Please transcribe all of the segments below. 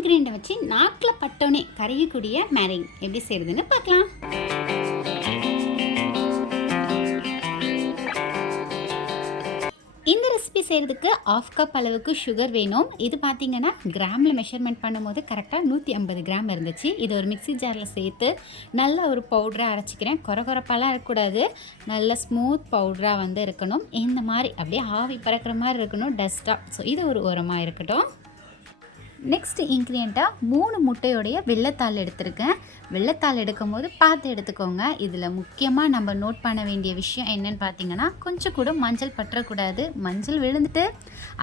இன்க்ரீடியண்ட்டை வச்சு நாக்கில் பட்டோனே கரையக்கூடிய மேரிங் எப்படி செய்கிறதுன்னு பார்க்கலாம். இந்த ரெசிபி செய்கிறதுக்கு 1/2 கப் அளவுக்கு சுகர் வேணும். இது பார்த்திங்கன்னா கிராமில் மெஷர்மெண்ட் பண்ணும்போது கரெக்டாக 150 கிராம் இருந்துச்சு. இது ஒரு மிக்ஸி ஜாரில் சேர்த்து நல்ல ஒரு பவுடராக அரைச்சிக்கிறேன். கொரகொரப்பாலாம் இருக்கக்கூடாது, நல்ல ஸ்மூத் பவுடராக வந்து இருக்கணும். இந்த மாதிரி அப்படியே ஆவி பறக்கிற மாதிரி இருக்கணும், டஸ்ட்டாக. ஸோ இது ஒரு உரமாக இருக்கட்டும். நெக்ஸ்ட் இன்க்ரீடியண்ட்டாக 3 முட்டையோடைய வெள்ளைத்தாள் எடுத்திருக்கேன். வெள்ளைத்தாள் எடுக்கும் போது பார்த்து எடுத்துக்கோங்க. இதில் முக்கியமாக நம்ம நோட் பண்ண வேண்டிய விஷயம் என்னென்னு பார்த்தீங்கன்னா, கொஞ்சம் கூட மஞ்சள் பற்றக்கூடாது. மஞ்சள் விழுந்துட்டு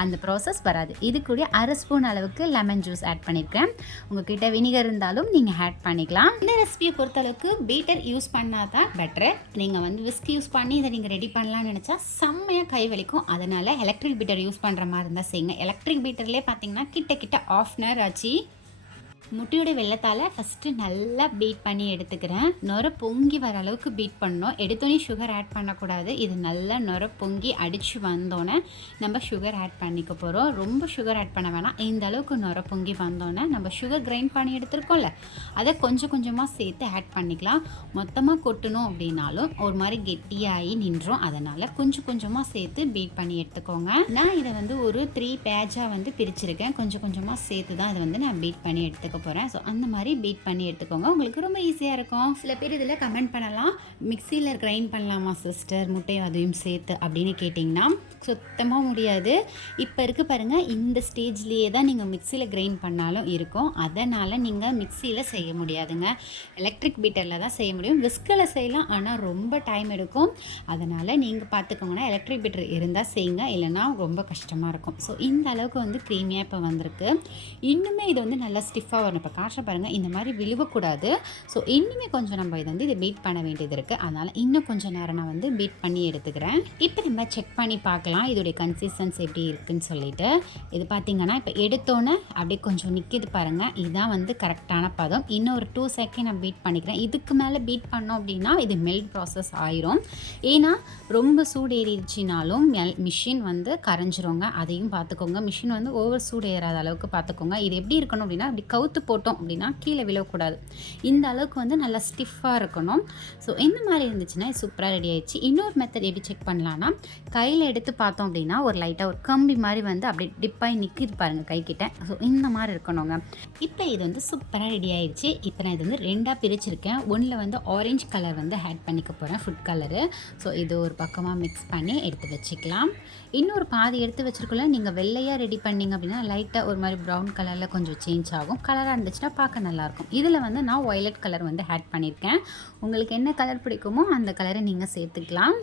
அந்த ப்ராசஸ் வராது. இது கூட 1/2 ஸ்பூன் அளவுக்கு லெமன் ஜூஸ் ஆட் பண்ணியிருக்கேன். உங்கள்கிட்ட வினிகர் இருந்தாலும் நீங்கள் ஆட் பண்ணிக்கலாம். இந்த ரெசிபியை பொறுத்தளவுக்கு பீட்டர் யூஸ் பண்ணால் தான் பெட்ரு. நீங்கள் வந்து விஸ்க் யூஸ் பண்ணி இதை நீங்கள் ரெடி பண்ணலான்னு நினச்சா செம்மையாக கை வலிக்கும். அதனால் எலக்ட்ரிக் பீட்டர் யூஸ் பண்ணுற மாதிரி இருந்தால் செய்யுங்க. எலக்ட்ரிக் பீட்டர்லேயே பார்த்தீங்கன்னா கிட்ட ½ hour ஆச்சு. முட்டையோட வெள்ளத்தால் ஃபஸ்ட்டு நல்லா பீட் பண்ணி எடுத்துக்கிறேன். நுர பொங்கி வர அளவுக்கு பீட் பண்ணணும். எடுத்தோன்னே சுகர் ஆட் பண்ணக்கூடாது. இது நல்லா நுர பொங்கி அடித்து வந்தோன்னே நம்ம சுகர் ஆட் பண்ணிக்க போகிறோம். ரொம்ப சுகர் ஆட் பண்ண வேணாம். இந்த அளவுக்கு நுர பொங்கி வந்தோன்னே நம்ம சுகர் கிரைண்ட் பண்ணி எடுத்துருக்கோம்ல, அதை கொஞ்சம் கொஞ்சமாக சேர்த்து ஆட் பண்ணிக்கலாம். மொத்தமாக கொட்டணும் அப்படின்னாலும் ஒரு மாதிரி கெட்டியாகி நின்றோம். அதனால் கொஞ்சம் கொஞ்சமாக சேர்த்து பீட் பண்ணி எடுத்துக்கோங்க. நான் இதை வந்து ஒரு 3 பேட்சாக வந்து பிரிச்சுருக்கேன். கொஞ்சம் கொஞ்சமாக சேர்த்து தான் இதை வந்து நான் பீட் பண்ணி எடுத்துக்க போகிறேன். ஸோ அந்த மாதிரி பீட் பண்ணி எடுத்துக்கோங்க, உங்களுக்கு ரொம்ப ஈஸியாக இருக்கும். சில பேர் இதில் கமெண்ட் பண்ணலாம், மிக்சியில் கிரைண்ட் பண்ணலாமா சிஸ்டர் முட்டையும் அதையும் சேர்த்து அப்படின்னு கேட்டிங்கன்னா சுத்தமாக முடியாது. இப்போ இருக்குது பாருங்கள், இந்த ஸ்டேஜ்லேயே தான் நீங்கள் மிக்சியில் கிரைண்ட் பண்ணாலும் இருக்கும். அதனால் நீங்கள் மிக்சியில் செய்ய முடியாதுங்க, எலக்ட்ரிக் பீட்டரில் தான் செய்ய முடியும். விஸ்கில் செய்யலாம், ஆனால் ரொம்ப டைம் எடுக்கும். அதனால் நீங்கள் பார்த்துக்கோங்கன்னா எலக்ட்ரிக் பீட்டர் இருந்தால் செய்யுங்க, இல்லைனா ரொம்ப கஷ்டமாக இருக்கும். ஸோ இந்த அளவுக்கு வந்து க்ரீமியாக இப்போ வந்திருக்கு. இன்னுமே இது வந்து நல்லா ஸ்டிஃபாக வரணும். இப்போ காற்ற பாருங்கள், இந்த மாதிரி விழுவக்கூடாது. ஸோ இன்னுமே கொஞ்சம் நம்ம இதை வந்து பீட் பண்ண வேண்டியது இருக்குது. அதனால் இன்னும் கொஞ்சம் நேரம் நான் வந்து பீட் பண்ணி எடுத்துக்கிறேன். இப்போ நம்ம செக் பண்ணி பார்க்கலாம் இதோடைய கன்சிஸ்டன்சி எப்படி இருக்குன்னு சொல்லிட்டு. இது பார்த்திங்கன்னா இப்போ எடுத்தோன்னே அப்படியே கொஞ்சம் நிற்கிது பாருங்கள், இதுதான் வந்து கரெக்டான பதம். இன்னும் ஒரு 2 செகண்ட் நான் பீட் பண்ணிக்கிறேன். இதுக்கு மேலே பீட் பண்ணோம் அப்படின்னா இது மெல்ட் ப்ராசஸ் ஆயிரும். ஏன்னா ரொம்ப சூடு ஏறிடுச்சினாலும் மிஷின் வந்து கரைஞ்சிருங்க. அதையும் பார்த்துக்கோங்க. மிஷின் வந்து ஓவர் சூடு ஏறாத அளவுக்கு பார்த்துக்கோங்க. இது எப்படி இருக்கணும் அப்படின்னா, அப்படி கவுத்து போட்டோம் அப்படின்னா கீழே விழக்கூடாது. இந்த அளவுக்கு வந்து நல்லா ஸ்டிஃபாக இருக்கணும். ஸோ இந்த மாதிரி இருந்துச்சுன்னா சூப்பராக ரெடி ஆயிடுச்சு. இன்னொரு மெத்தட் எப்படி செக் பண்ணலான்னா, கையில் எடுத்து பார்த்தோம் அப்படின்னா ஒரு லைட்டாக ஒரு கம்பி மாதிரி வந்து அப்படியே டிப்பாகி நிற்கிது பாருங்கள் கைக்கிட்ட. ஸோ இந்த மாதிரி இருக்கணுங்க. இப்போ இது வந்து சூப்பராக ரெடி ஆயிடுச்சு. இப்போ நான் இது வந்து 2ஆக பிரிச்சிருக்கேன். ஒன்றில் வந்து ஆரஞ்சு கலர் வந்து ஆட் பண்ணிக்க போகிறேன், ஃபுட் கலரு. ஸோ இது ஒரு பக்கமாக மிக்ஸ் பண்ணி எடுத்து வச்சுக்கலாம். இன்னொரு பாதி எடுத்து வச்சுருக்குள்ள நீங்கள் வெள்ளையாக ரெடி பண்ணிங்க அப்படின்னா லைட்டாக ஒரு மாதிரி ப்ரௌன் கலரில் கொஞ்சம் சேஞ்ச் ஆகும். கலராக இருந்துச்சுன்னா பார்க்க நல்லாயிருக்கும். இதில் வந்து நான் வயலட் கலர் வந்து ஆட் பண்ணியிருக்கேன். உங்களுக்கு என்ன கலர் பிடிக்குமோ அந்த கலரை நீங்கள் சேர்த்துக்கலாம்.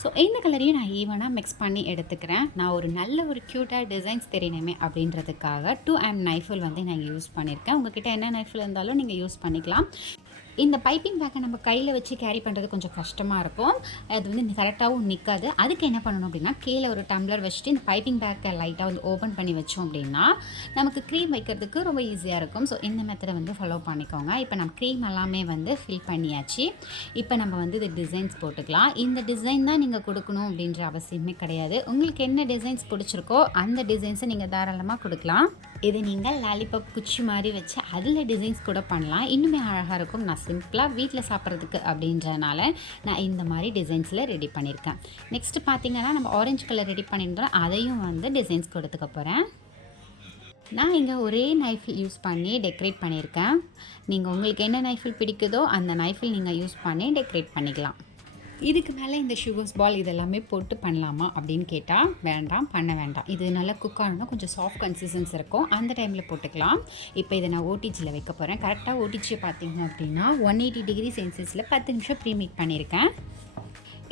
ஸோ இந்த கலரையும் நான் ஈவனாக மிக்ஸ் பண்ணி எடுத்துக்கிறேன். நான் ஒரு நல்ல ஒரு க்யூட்டாக டிசைன்ஸ் தெரியணுமே அப்படின்றதுக்காக 2M நைஃபில் வந்து நான் யூஸ் பண்ணியிருக்கேன். உங்கள்கிட்ட என்ன நைஃபில் இருந்தாலும் நீங்கள் யூஸ் பண்ணிக்கலாம். இந்த பைப்பிங் பேக்கை நம்ம கையில் வச்சு கேரி பண்ணுறது கொஞ்சம் கஷ்டமாக இருக்கும். அது வந்து கரெக்டாகவும் நிற்காது. அதுக்கு என்ன பண்ணணும் அப்படின்னா, கீழே ஒரு டம்ளர் வச்சுட்டு இந்த பைப்பிங் பேக்கை லைட்டாக வந்து ஓப்பன் பண்ணி வச்சோம் அப்படின்னா நமக்கு க்ரீம் வைக்கிறதுக்கு ரொம்ப ஈஸியாக இருக்கும். ஸோ இந்த மெத்தடை வந்து ஃபாலோ பண்ணிக்கோங்க. இப்போ நம்ம க்ரீம் எல்லாமே வந்து ஃபில் பண்ணியாச்சு. இப்போ நம்ம வந்து இது டிசைன்ஸ் போட்டுக்கலாம். இந்த டிசைன் தான் நீங்கள் கொடுக்கணும் அப்படின்ற அவசியமே கிடையாது. உங்களுக்கு என்ன டிசைன்ஸ் பிடிச்சிருக்கோ அந்த டிசைன்ஸை நீங்கள் தாராளமாக கொடுக்கலாம். இதை நீங்கள் லாலிபாப் குச்சி மாதிரி வச்சு அதில் டிசைன்ஸ் கூட பண்ணலாம், இன்னுமே அழகாக இருக்கும். நான் சிம்பிளாக வீட்டில் சாப்பிட்றதுக்கு அப்படின்றனால நான் இந்த மாதிரி டிசைன்ஸில் ரெடி பண்ணியிருக்கேன். நெக்ஸ்ட்டு பார்த்திங்கன்னா நம்ம ஆரஞ்சு கலர் ரெடி பண்ணியிருந்தோம், அதையும் வந்து டிசைன்ஸ் கொடுத்துக்க போகிறேன். நான் இங்கே ஒரே நைஃபில் யூஸ் பண்ணி டெக்கரேட் பண்ணியிருக்கேன். நீங்கள் உங்களுக்கு என்ன நைஃபில் பிடிக்குதோ அந்த நைஃபில் நீங்கள் யூஸ் பண்ணி டெக்கரேட் பண்ணிக்கலாம். இதுக்கு மேலே இந்த சுகர்ஸ் பால் இதெல்லாமே போட்டு பண்ணலாமா அப்படின்னு கேட்டால் வேண்டாம், பண்ண வேண்டாம். இது நல்லா குக் ஆகணும்னா கொஞ்சம் சாஃப்ட் கன்சிஸ்டன்ஸ் இருக்கும், அந்த டைமில் போட்டுக்கலாம். இப்போ இதை நான் ஓடிஜியில் வைக்க போகிறேன். கரெக்டாக ஓடிஜியை பார்த்தீங்க அப்படின்னா 180 டிகிரி செல்சியஸில் 10 நிமிஷம் ப்ரீமீட் பண்ணியிருக்கேன்.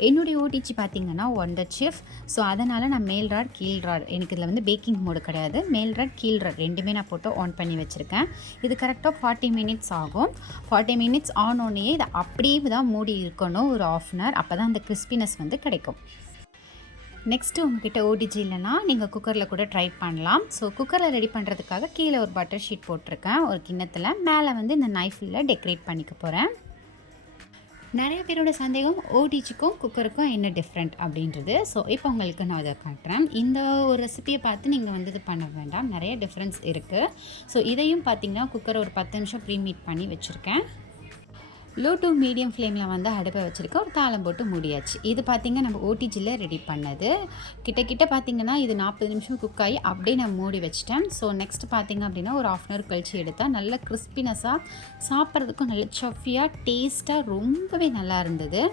என்னுடைய ஓடிஜி பார்த்திங்கன்னா ஒண்டர் செஃப். ஸோ அதனால் நான் மேல் ராட் கீழ் ராட், எனக்கு இதில் வந்து பேக்கிங் மோடு கிடையாது, மேல் ராட் கீழ் ராட் ரெண்டுமே நான் போட்டு ஆன் பண்ணி வச்சுருக்கேன். இது கரெக்டாக 40 மினிட்ஸ் ஆகும். 40 மினிட்ஸ் ஆனோடனே இதை அப்படியே தான் மூடி இருக்கணும் ஒரு 1/2 hour. அப்போ தான் அந்த கிறிஸ்பினஸ் வந்து கிடைக்கும். நெக்ஸ்ட்டு உங்கள்கிட்ட ஓடிஜி இல்லைனா நீங்கள் குக்கரில் கூட ட்ரை பண்ணலாம். ஸோ குக்கரில் ரெடி பண்ணுறதுக்காக கீழே ஒரு பட்டர் ஷீட் போட்டிருக்கேன் ஒரு கிண்ணத்தில். மேலே வந்து இந்த நைஃபில் டெக்கரேட் பண்ணிக்க போகிறேன். நிறைய பேரோட சந்தேகம் ஓடிஜிக்கும் குக்கருக்கும் என்ன டிஃப்ரெண்ட் அப்படின்றது. ஸோ இப்போ உங்களுக்கு நான் இதை காட்டுறேன். இந்த ஒரு ரெசிபியை பார்த்து நீங்கள் வந்து இது பண்ண வேண்டாம், நிறைய டிஃப்ரென்ஸ் இருக்குது. ஸோ இதையும் பார்த்தீங்கன்னா குக்கரை ஒரு 10 நிமிஷம் ப்ரீமீட் பண்ணி வச்சுருக்கேன். லோ டு மீடியம் ஃப்ளேமில் வந்து அடுப்பை வச்சுருக்கேன். ஒரு தாளம் போட்டு மூடியாச்சு. இது பார்த்திங்க நம்ம ஓடிஜியில் ரெடி பண்ணது. கிட்ட பார்த்திங்கன்னா இது 40 நிமிஷம் குக் ஆகி அப்படியே நான் மூடி வச்சிட்டேன். ஸோ நெக்ஸ்ட் பார்த்திங்க அப்படின்னா ஒரு 1/2 அன் கழிச்சு எடுத்தால் நல்ல கிறிஸ்பினஸாக, சாப்பிட்றதுக்கும் நல்ல சஃபியாக, டேஸ்ட்டாக ரொம்பவே நல்லா இருந்தது.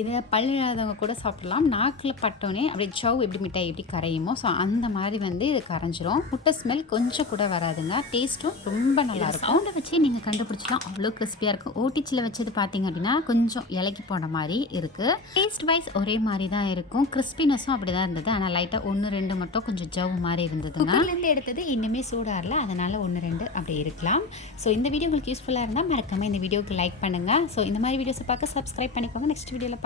இதை பல் இல்லாதவங்க கூட சாப்பிடலாம். நாக்கில் பட்டோன்னே அப்படியே சவ் எப்படி மிட்டாய் எப்படி கரையுமோ, ஸோ அந்த மாதிரி வந்து இது கரைஞ்சிரும். முட்டை ஸ்மெல் கொஞ்சம் கூட வராதுங்க. டேஸ்ட்டும் ரொம்ப நல்லாயிருக்கும். சவுண்டை வச்சு நீங்கள் கண்டுபிடிச்சலாம், அவ்வளோ கிறிஸ்பியாக இருக்கும். ஓடிச்சியில் வச்சது பார்த்தீங்க அப்படின்னா கொஞ்சம் இலக்கி போன மாதிரி இருக்குது. டேஸ்ட் வைஸ் ஒரே மாதிரி தான் இருக்கும். கிறிஸ்பினஸும் அப்படி தான் இருந்தது. ஆனால் லைட்டாக 1-2 மட்டும் கொஞ்சம் ஜவ் மாதிரி இருந்ததுங்க. குக்கர்லேருந்து எடுத்தது இன்னுமே சூடாகல, அதனால் 1-2 அப்படி இருக்கலாம். ஸோ இந்த வீடியோ உங்களுக்கு யூஸ்ஃபுல்லாக இருந்தால் மறக்காமல் இந்த வீடியோவுக்கு லைக் பண்ணுங்கள். ஸோ இந்த மாதிரி வீடியோஸை பார்க்க சப்ஸ்கிரைப் பண்ணிக்கோங்க. நெக்ஸ்ட் வீடியோவில்